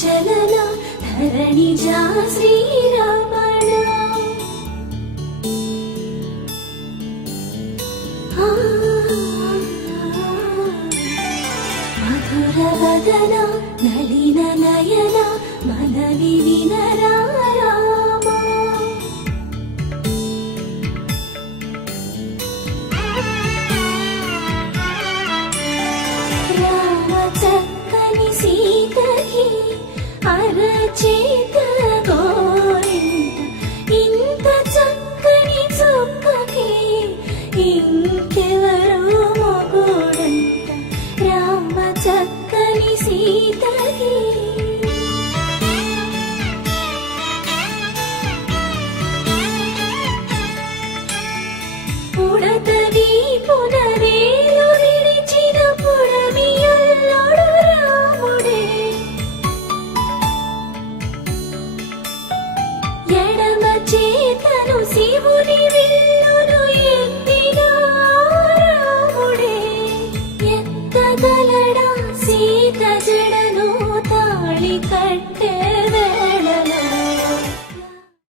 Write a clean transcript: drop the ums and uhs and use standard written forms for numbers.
చలన ధరణిజా శ్రీరమణ మధుర వదన నలిన నయన మనవి వినరా అరచేత గోరింట ఇంత చక్కని చుక్కకి ఇంకెవరో మొగుడంట రామ చక్కని సీతకి పుడతవి పునరేలు విడిచిన పుడమియల్లోడు రాముడే చేతను శివుని విల్లును ఎత్తిన రాముడే ఎత్తగలడా సీత జడను తాళి కట్టె